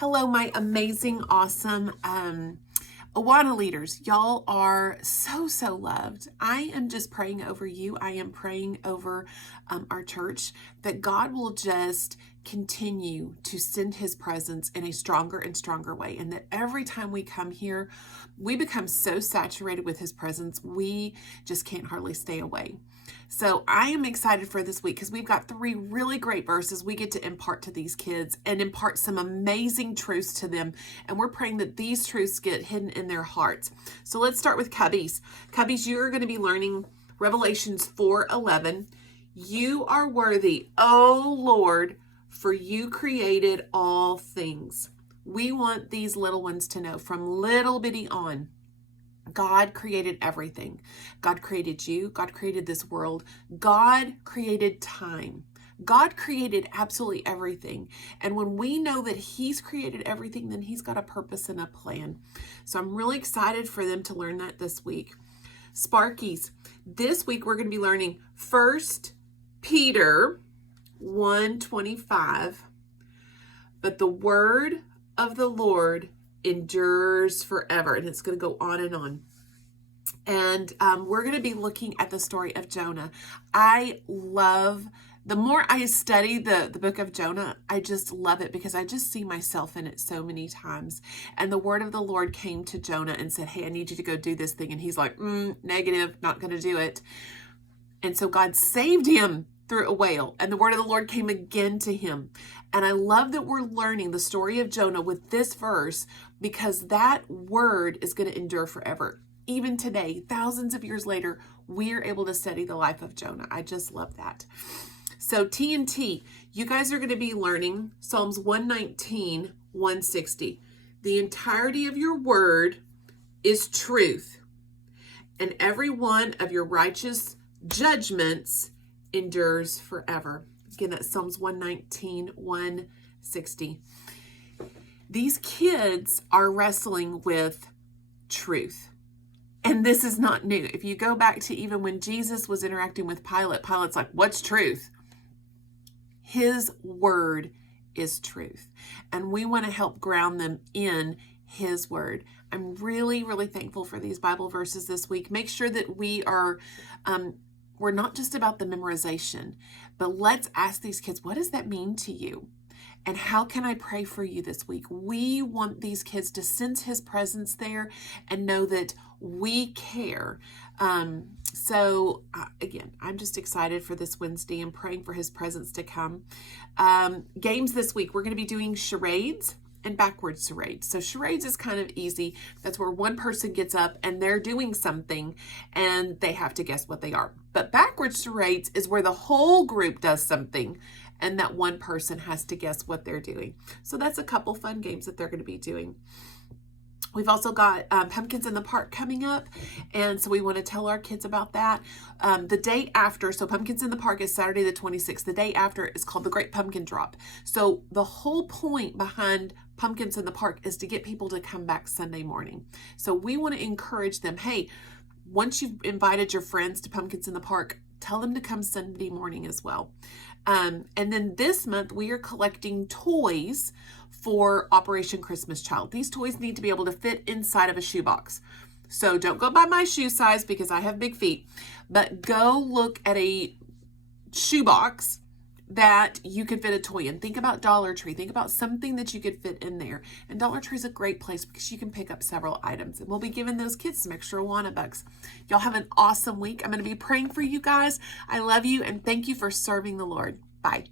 Hello, my amazing, awesome Awana leaders. Y'all are so loved. I am just praying over you. I am praying over our church that God will just continue to send his presence in a stronger and stronger way. And that every time we come here, we become so saturated with his presence, we just can't hardly stay away. So I am excited for this week because we've got 3 really great verses we get to impart to these kids and impart some amazing truths to them. And we're praying that these truths get hidden in their hearts. So let's start with Cubbies. Cubbies, you're going to be learning Revelations 4:11. You are worthy, O Lord, for you created all things. We want these little ones to know from little bitty on, God created everything. God created you. God created this world. God created time. God created absolutely everything. And when we know that he's created everything, then he's got a purpose and a plan. So I'm really excited for them to learn that this week. Sparkies, this week we're going to be learning 1 Peter 1:25. But the word of the Lord endures forever, and it's going to go on and on. And we're going to be looking at the story of Jonah. The more I study the book of Jonah, I just love it because I just see myself in it so many times. And the word of the Lord came to Jonah and said, hey, I need you to go do this thing. And he's like, negative, not going to do it. And so God saved him through a whale, and the word of the Lord came again to him. And I love that we're learning the story of Jonah with this verse because that word is going to endure forever. Even today, thousands of years later, we are able to study the life of Jonah. I just love that. So TNT, you guys are going to be learning Psalms 119, 160. The entirety of your word is truth, and every one of your righteous judgments endures forever. Again, that's Psalms 119, 160. These kids are wrestling with truth. And this is not new. If you go back to even when Jesus was interacting with Pilate, Pilate's like, what's truth? His word is truth. And we want to help ground them in his word. I'm really thankful for these Bible verses this week. Make sure that we are, we're not just about the memorization, but let's ask these kids, what does that mean to you? And how can I pray for you this week? We want these kids to sense his presence there and know that we care. Again, I'm just excited for this Wednesday and praying for his presence to come. Games this week, we're going to be doing charades and backwards charades. So charades is kind of easy. That's where one person gets up and they're doing something and they have to guess what they are. But backwards charades is where the whole group does something and that one person has to guess what they're doing. So that's a couple fun games that they're going to be doing. We've also got Pumpkins in the Park coming up, and so we want to tell our kids about that. The day after, so Pumpkins in the Park is Saturday the 26th. The day after is called the Great Pumpkin Drop. So the whole point behind Pumpkins in the Park is to get people to come back Sunday morning. So we want to encourage them, hey, once you've invited your friends to Pumpkins in the Park, tell them to come Sunday morning as well. And then this month we are collecting toys for Operation Christmas Child. These toys need to be able to fit inside of a shoebox. So don't go by my shoe size because I have big feet, but go look at a shoebox that you could fit a toy in. Think about Dollar Tree. Think about something that you could fit in there. And Dollar Tree is a great place because you can pick up several items. And we'll be giving those kids some extra Awana bucks. Y'all have an awesome week. I'm going to be praying for you guys. I love you and thank you for serving the Lord. Bye.